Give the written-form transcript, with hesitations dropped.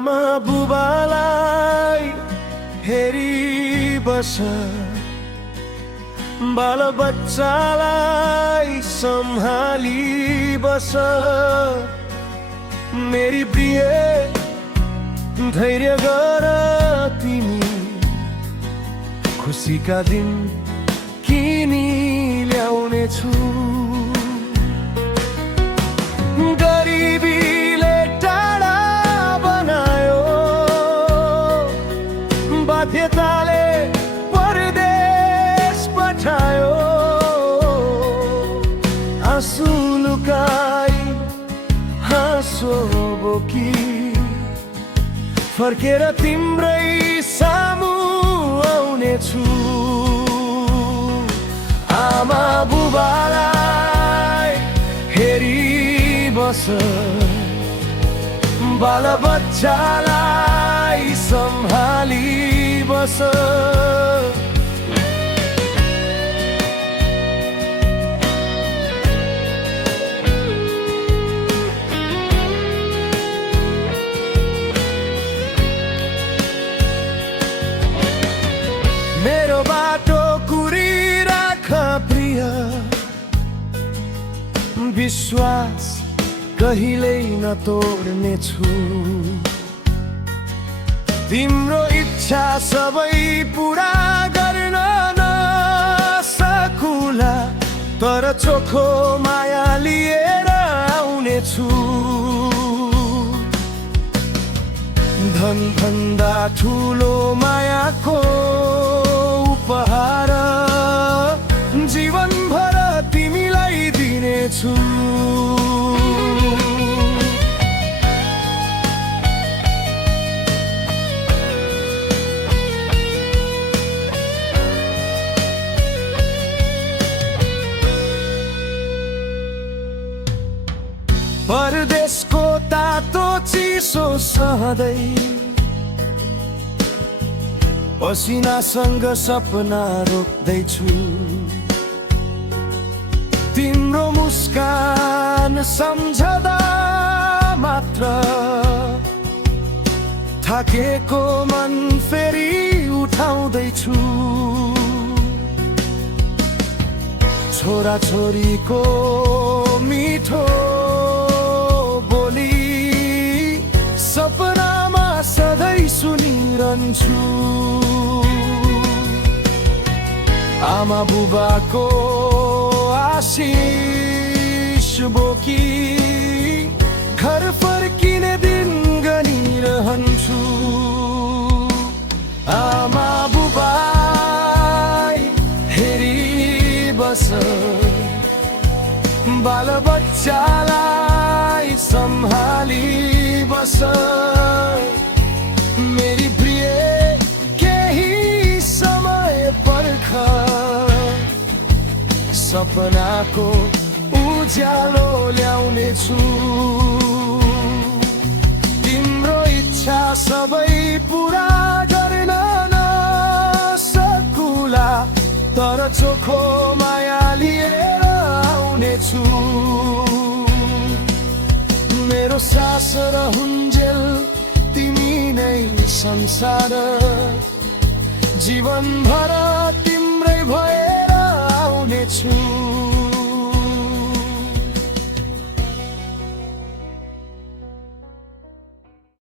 आमा बुबालाई हेरी बस, बाल बच्चालाई सम्हाली बस। मेरी प्रिय धैर्य गर तिमी, खुसीका दिन किनी ल्याउने छु। गरिबीले टाढा बनायो, बाध्यताले परदेश पठायो। आँसु लुकाई हाँसो बोकी फर्केर तिम्रै सामु आउने छु। आमा बुबालाई हेरी बस, बाल बच्चालाई सम्हाली बस। मेरो बाटो कुरिराख प्रिय, विश्वास कहिल्यै नतोड्ने छु। तिम्रो इच्छा सबै पुरा गर्न नसकुला, तर चोखो माया लिएर आउने छु। धन भन्दा ठुलो मायाको उपहार जीवनभर तिमीलाई दिनेछु। परदेशको तातो चिसो सहँदै, पसिनासँग सपना रोप्दैछु। तिम्रो मुस्कान सम्झदा मात्र थाकेको मन फेरि उठाउँदैछु। छोरा छोरीको मिठो बोली सपनामा सधैँ सुनिरहन्छु। आमा बुबाको आशिष बोकी घर फर्किने दिन गनिरहन्छु। आमा बुबाई हेरी बस, बाल बच्चालाई सम्हाली बस। मेरी प्रिय केही समय पर्ख, सपनाको उज्यालो ल्याउने छु। तिम्रो इच्छा सबै पुरा गर्न नसकुला, तर चोखो माया लिएर आउने छु। मेरो सास र हुन्जेल तिमी नै संसार, जीवनभर